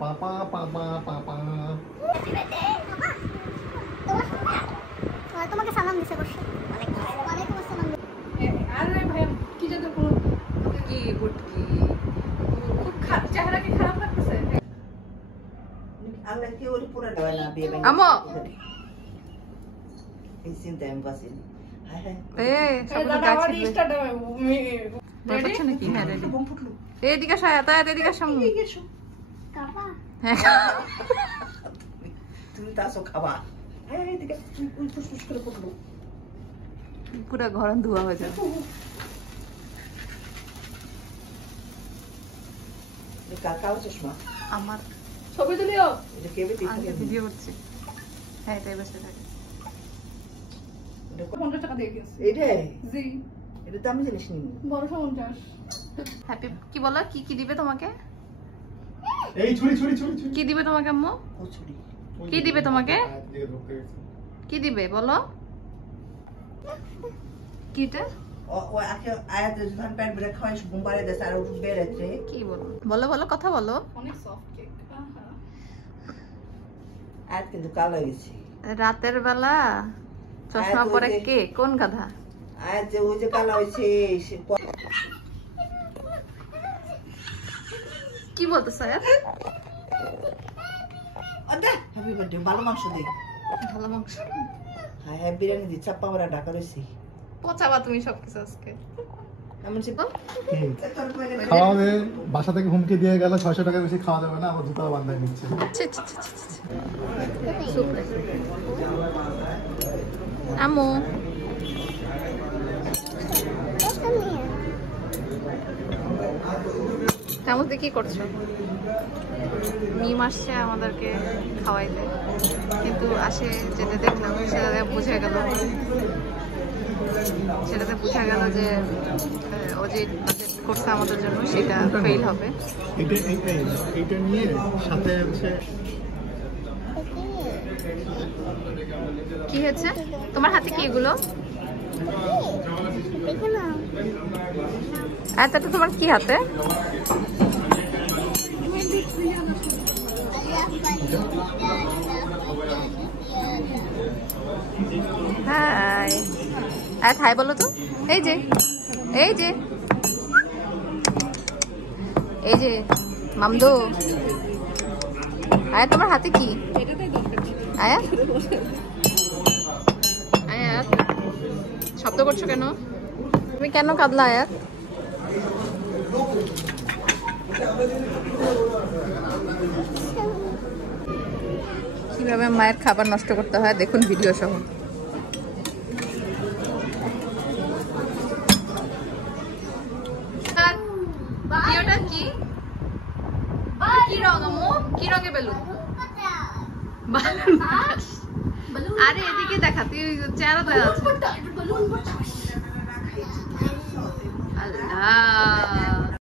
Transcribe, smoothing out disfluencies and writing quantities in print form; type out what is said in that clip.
পাপা পাপা পাপা তোমাকে সালাম দিছে বসে। ওয়ালাইকুম আসসালাম। আরে ভাই কি জানো কোন কি বুটকি খুব চেহারা কি খারাপ লাগতেছে। আল্লাহ কি ওর পুরো ডালা বিয়ে ভাই আমো এই চিন্তা আমি বাসিন হায় হায় সব গাছ স্টার্ট রেডি নাকি? হ্যাঁ রেডি। বম ফুটলো এদিকে সায়া তাই এদিকে সামনে। কাপা তুমি তাসো খাবা হ্যাঁ এদিকে ওই ফুসফুস করে ফুটলো পুরো ঘর ধোয়া হয়ে যাবে। এই কাকাও চশমা আমার ছবি তুলিও এটা কেবে দিতে ভিডিও করছি। হ্যাঁ এটাই বসে থাকে। 50 টাকা দিয়ে কিনছি। এইটা জি এটা দামি জিনিস নিন বড় 50। হ্যাপি কি বলো? কি কি দিবে তোমাকে? এই ছুরি ছুরি ছুরি ছুরি কি দিবে তোমাকে আম্মু? কচুরি কি দিবে তোমাকে? কি দিবে বলো? কিটা? ও আকে আয়াত যখন প্যান্ট ব্রেক হয় বুমবারে দেশ আর উঠে বেরেছে কি বলো? বলো বলো কথা বলো। অনেক সফট কেক। আহা আয়াত কিন্তু কালো হয়েছে রাতের বেলা চশমা পরে কে? কোন গাধা? আয়াত যে ওই যে কালো হয়েছে সে কি বলতো স্যার? আদা হ্যাপি বার্থডে ভালো মাংস দে ভালো মাংস। হ্যাঁ হ্যাঁ বিরিয়ানি দি চাপ্পা মারা ঢাকা রয়েছে পচাবা তুমি সবকিছু আজকে। এমন সে খাওয়াবে বাসা থেকে হুমকি দিয়ে গেল 600 টাকা বেশি খাওয়া যাবে না, আবার জুতা বান্ধায় নিচ্ছে। ছি, ছি, ছি, ছি, ছি। সুপার। আম্মু চামচ দিয়ে কি করছো? মিম আসছে আমাদেরকে খাওয়াইতে, কিন্তু আসে যেতে দেখলাম সেটাতে বুঝে গেল যে ও যে বাজেট করছে আমাদের জন্য সেটা ফেল হবে। এইটা নিয়ে সাথে হচ্ছে কি হয়েছে তোমার হাতে? কি এগুলো? আচ্ছা তো তোমার কি হাতে? হাই আর হাই বলো তো। এই যে এই যে এই যে মামদো, আয়া তোমার হাতে কি? আয়া আয়াত শব্দ করছো কেন? তুমি কেন কাঁদলা আয়াত? কিভাবে মায়ের খাবার নষ্ট করতে হয় দেখুন ভিডিও সহ। কি কি রং আম্মু? কি রঙে বেলুন? আরে এদিকে দেখা, তুই চেহারা দেখা যাচ্ছে। আল্লাহ